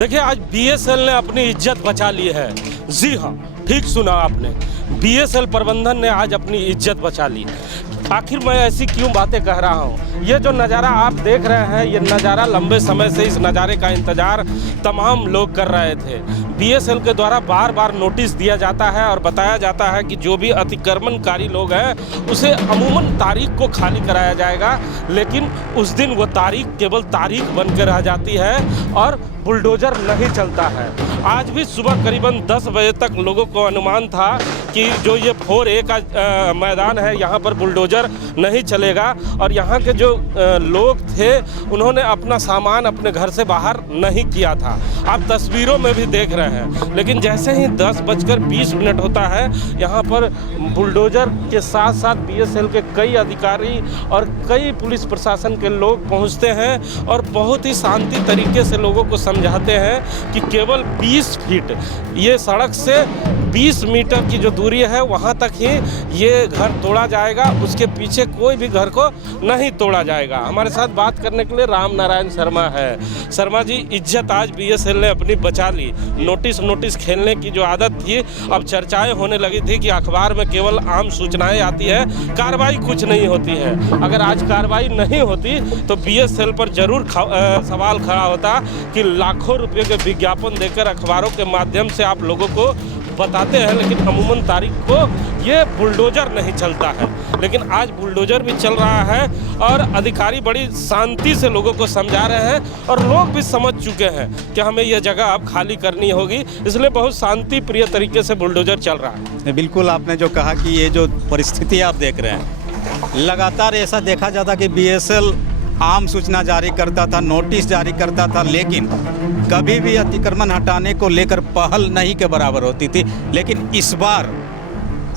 देखिए, आज बीएसएल ने अपनी इज्जत बचा ली है। जी हाँ, ठीक सुना आपने। बीएसएल प्रबंधन ने आज अपनी इज्जत बचा ली। आखिर मैं ऐसी क्यों बातें कह रहा हूँ? ये जो नज़ारा आप देख रहे हैं, ये नज़ारा लंबे समय से इस नज़ारे का इंतज़ार तमाम लोग कर रहे थे। बीएसएल के द्वारा बार बार नोटिस दिया जाता है और बताया जाता है कि जो भी अतिक्रमणकारी लोग हैं उसे अमूमन तारीख को खाली कराया जाएगा, लेकिन उस दिन वो तारीख केवल तारीख बन के रह जाती है और बुलडोज़र नहीं चलता है। आज भी सुबह करीबन 10 बजे तक लोगों को अनुमान था कि जो ये 4A का मैदान है, यहाँ पर बुलडोज़र नहीं चलेगा और यहाँ के जो लोग थे उन्होंने अपना सामान अपने घर से बाहर नहीं किया था। आप तस्वीरों में भी देख रहे हैं। लेकिन जैसे ही 10:20 होता है, यहाँ पर बुलडोज़र के साथ साथ बीएसएल के कई अधिकारी और कई पुलिस प्रशासन के लोग पहुँचते हैं और बहुत ही शांति तरीके से लोगों को समझाते हैं कि केवल 20 फीट ये सड़क से 20 मीटर की जो दूरी है वहाँ तक ही ये घर तोड़ा जाएगा, उसके पीछे कोई भी घर को नहीं तोड़ा जाएगा। हमारे साथ बात करने के लिए राम नारायण शर्मा है। शर्मा जी, इज्जत आज बीएसएल ने अपनी बचा ली। नोटिस खेलने की जो आदत थी, अब चर्चाएं होने लगी थी कि अखबार में केवल आम सूचनाएं आती है, कार्रवाई कुछ नहीं होती है। अगर आज कार्रवाई नहीं होती तो बीएसएल पर जरूर सवाल खड़ा होता कि लाखों रुपये के विज्ञापन देकर अखबारों के माध्यम से आप लोगों को बताते हैं, लेकिन अमूमन तारीख को ये बुलडोज़र नहीं चलता है। लेकिन आज बुलडोज़र भी चल रहा है और अधिकारी बड़ी शांति से लोगों को समझा रहे हैं और लोग भी समझ चुके हैं कि हमें यह जगह अब खाली करनी होगी, इसलिए बहुत शांति प्रिय तरीके से बुलडोज़र चल रहा है। बिल्कुल, आपने जो कहा कि ये जो परिस्थिति आप देख रहे हैं, लगातार ऐसा देखा जाता कि बीएसएल आम सूचना जारी करता था, नोटिस जारी करता था, लेकिन कभी भी अतिक्रमण हटाने को लेकर पहल नहीं के बराबर होती थी। लेकिन इस बार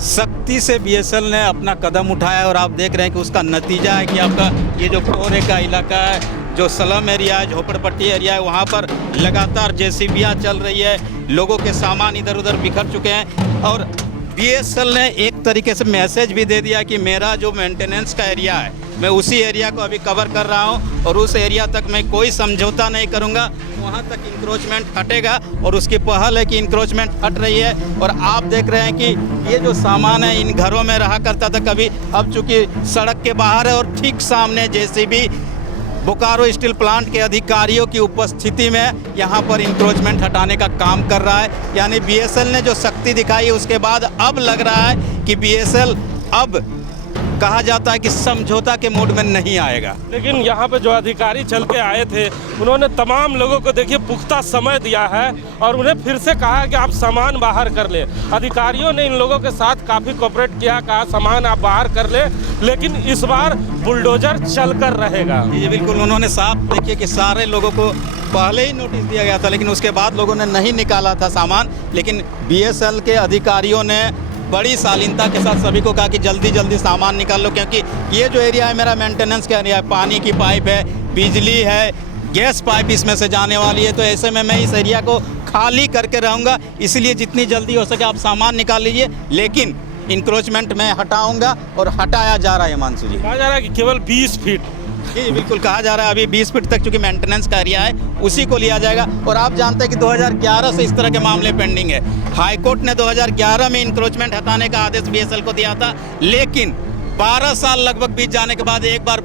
सख्ती से बीएसएल ने अपना कदम उठाया और आप देख रहे हैं कि उसका नतीजा है कि आपका ये जो 4A का इलाका है, जो स्लम एरिया है, झोपड़पट्टी एरिया है, वहाँ पर लगातार जेसीबियाँ चल रही है, लोगों के सामान इधर उधर बिखर चुके हैं और बीएसएल ने एक तरीके से मैसेज भी दे दिया कि मेरा जो मेंटेनेंस का एरिया है, मैं उसी एरिया को अभी कवर कर रहा हूं और उस एरिया तक मैं कोई समझौता नहीं करूंगा, वहां तक इंक्रोचमेंट हटेगा और उसकी पहल है कि इंक्रोचमेंट हट रही है। और आप देख रहे हैं कि ये जो सामान है इन घरों में रहा करता था कभी, अब चूंकि सड़क के बाहर है और ठीक सामने जेसीबी बोकारो स्टील प्लांट के अधिकारियों की उपस्थिति में यहाँ पर इंक्रोचमेंट हटाने का काम कर रहा है। यानी बीएसएल ने जो शक्ति दिखाई है उसके बाद अब लग रहा है कि बीएसएल अब कहा जाता है कि समझौता के मोड में नहीं आएगा। लेकिन यहाँ पे जो अधिकारी चल के आए थे उन्होंने तमाम लोगों को देखिए पुख्ता समय दिया है और उन्हें फिर से कहा कि आप सामान बाहर कर ले। अधिकारियों ने इन लोगों के साथ काफ़ी कोऑपरेट किया, कहा सामान आप बाहर कर ले, लेकिन इस बार बुलडोज़र चलकर रहेगा। ये बिल्कुल, उन्होंने साफ देखिए कि सारे लोगों को पहले ही नोटिस दिया गया था, लेकिन उसके बाद लोगों ने नहीं निकाला था सामान। लेकिन बीएसएल के अधिकारियों ने बड़ी शालीनता के साथ सभी को कहा कि जल्दी जल्दी सामान निकाल लो, क्योंकि ये जो एरिया है मेरा मेंटेनेंस का एरिया है, पानी की पाइप है, बिजली है, गैस पाइप इसमें से जाने वाली है, तो ऐसे में मैं इस एरिया को खाली करके रहूँगा, इसलिए जितनी जल्दी हो सके आप सामान निकाल लीजिए। लेकिन इंक्रोचमेंट मैं हटाऊँगा और हटाया जा रहा है। हिमांशु जी, कहा जा रहा है कि केवल 20 फीट। जी बिल्कुल, कहा जा रहा है अभी 20 फीट तक चूँकि मेंटेनेंस का एरिया है उसी को लिया जाएगा। और आप जानते हैं कि 2011 से इस तरह के मामले पेंडिंग है। हाई कोर्ट ने 2011 में इंक्रोचमेंट हटाने का आदेश बीएसएल को दिया था, लेकिन 12 साल लगभग बीत जाने के बाद एक बार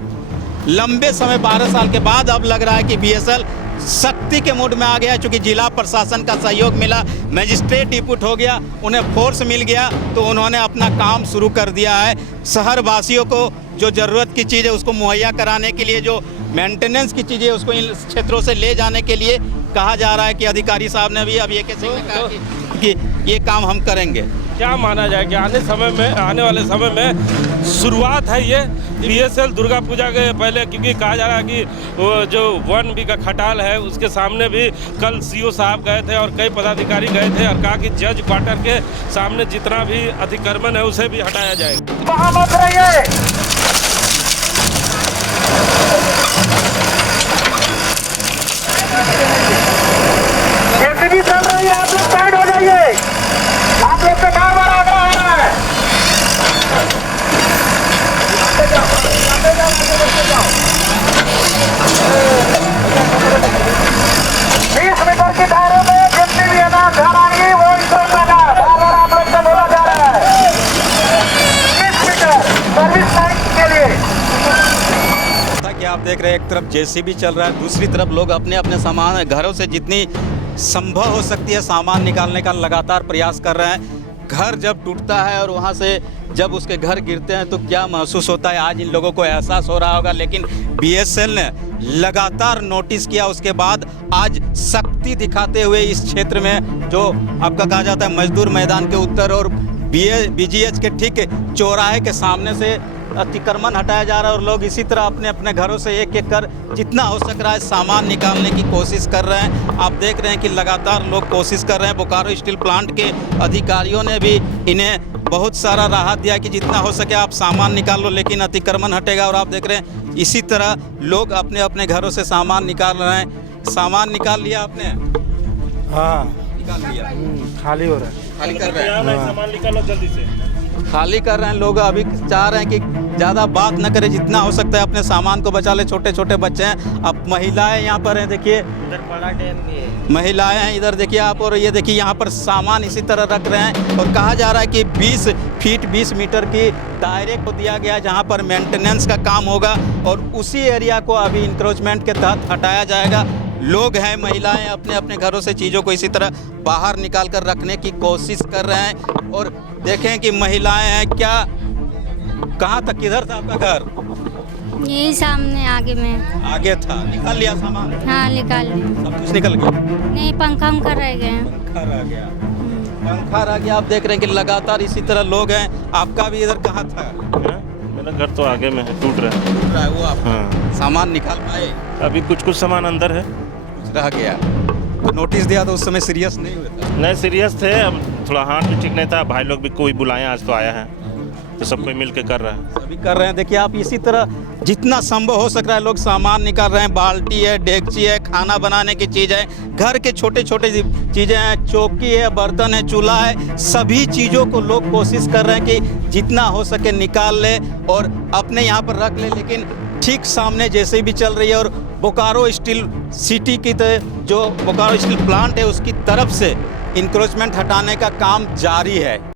लंबे समय 12 साल के बाद अब लग रहा है कि बीएसएल सख्ती के मूड में आ गया, चूँकि जिला प्रशासन का सहयोग मिला, मजिस्ट्रेट इनपुट हो गया, उन्हें फोर्स मिल गया, तो उन्होंने अपना काम शुरू कर दिया है। शहर वासियों को जो ज़रूरत की चीज़ है उसको मुहैया कराने के लिए, जो मेंटेनेंस की चीज़ें उसको इन क्षेत्रों से ले जाने के लिए कहा जा रहा है कि अधिकारी साहब ने भी अब ये सिंह ने कहा कि ये काम हम करेंगे। क्या माना जाए कि आने वाले समय में शुरुआत है ये बीएसएल दुर्गा पूजा के पहले, क्योंकि कहा जा रहा है कि वो जो 1B का खटाल है उसके सामने भी कल सीओ साहब गए थे और कई पदाधिकारी गए थे और कहा कि जज क्वार्टर के सामने जितना भी अतिक्रमण है उसे भी हटाया जाएगा। जेसीबी चल रही है, आप लोग साइड हो जाइए, आप लोग से बार-बार आग्रह है। 20 मीटर की जेसीबी चल रहा है, दूसरी तरफ लोग अपने अपने सामान घरों से जितनी संभव हो सकती है सामान निकालने का लगातार प्रयास कर रहे हैं। घर जब टूटता है और वहाँ से जब उसके घर गिरते हैं तो क्या महसूस होता है, आज इन लोगों को एहसास हो रहा होगा। लेकिन बीएसएल ने लगातार नोटिस किया, उसके बाद आज सख्ती दिखाते हुए इस क्षेत्र में जो आपका कहा जाता है मजदूर मैदान के उत्तर और बीजीएच के ठीक चौराहे के सामने से अतिक्रमण हटाया जा रहा है और लोग इसी तरह अपने अपने घरों से एक एक कर जितना हो सक रहा है सामान निकालने की कोशिश कर रहे हैं। आप देख रहे हैं कि लगातार लोग कोशिश कर रहे हैं। बोकारो स्टील प्लांट के अधिकारियों ने भी इन्हें बहुत सारा राहत दिया कि जितना हो सके आप सामान निकाल लो, लेकिन अतिक्रमण हटेगा। और आप देख रहे हैं इसी तरह लोग अपने अपने घरों से सामान निकाल रहे हैं। सामान निकाल लिया आपने? हाँ, निकाल लिया। खाली हो रहा है। खाली कर रहे हैं, सामान निकालो जल्दी से। खाली कर रहे हैं लोग। अभी चाह रहे हैं कि ज़्यादा बात न करें, जितना हो सकता है अपने सामान को बचा ले। छोटे छोटे बच्चे हैं, अब महिलाएं यहाँ पर हैं, देखिए इधर बड़ा डैम भी है। महिलाएं हैं इधर देखिए आप, और ये देखिए यहाँ पर सामान इसी तरह रख रहे हैं। और कहा जा रहा है कि 20 फीट 20 मीटर की दायरे को दिया गया जहाँ पर मेंटेनेंस का काम होगा और उसी एरिया को अभी इंक्रोचमेंट के तहत हटाया जाएगा। लोग हैं, महिलाएं अपने अपने घरों से चीज़ों को इसी तरह बाहर निकाल कर रखने की कोशिश कर रहे हैं। और देखें कि महिलाएं हैं, क्या कहाँ तक, किधर था आपका घर? यही सामने आगे में। आगे था, निकाल लिया सामान? हाँ, निकाल लिया। सब कुछ निकल गया? नहीं, पंखा उंखा रह गए हैं। पंखा रह गया, पंखा रह गया। आप देख रहे हैं कि लगातार इसी तरह लोग हैं। आपका भी इधर कहाँ था? मेरा घर तो आगे में है, टूट रहा है। टूट रहा है वो आप? हाँ, सामान निकाल पाए? अभी कुछ सामान अंदर है। कुछ रह गया तो नोटिस दिया तो उस समय सीरियस नहीं हुए थे? नहीं सीरियस थे, अब थोड़ा हाथ भी ठीक नहीं था। भाई लोग भी कोई बुलाए, आज तो आया है तो सब कोई मिल के कर रहा है। सभी कर रहे हैं। देखिए आप इसी तरह जितना संभव हो सक रहा है लोग सामान निकाल रहे हैं। बाल्टी है, डेगची है, खाना बनाने की चीज़ है, घर के छोटे छोटे चीज़ें हैं, चौकी है, बर्तन है, चूल्हा है, सभी चीज़ों को लोग कोशिश कर रहे हैं कि जितना हो सके निकाल ले और अपने यहाँ पर रख ले। लेकिन ठीक सामने जैसे भी चल रही है और बोकारो स्टील सिटी की जो बोकारो स्टील प्लांट है उसकी तरफ से इंक्रोचमेंट हटाने का काम जारी है।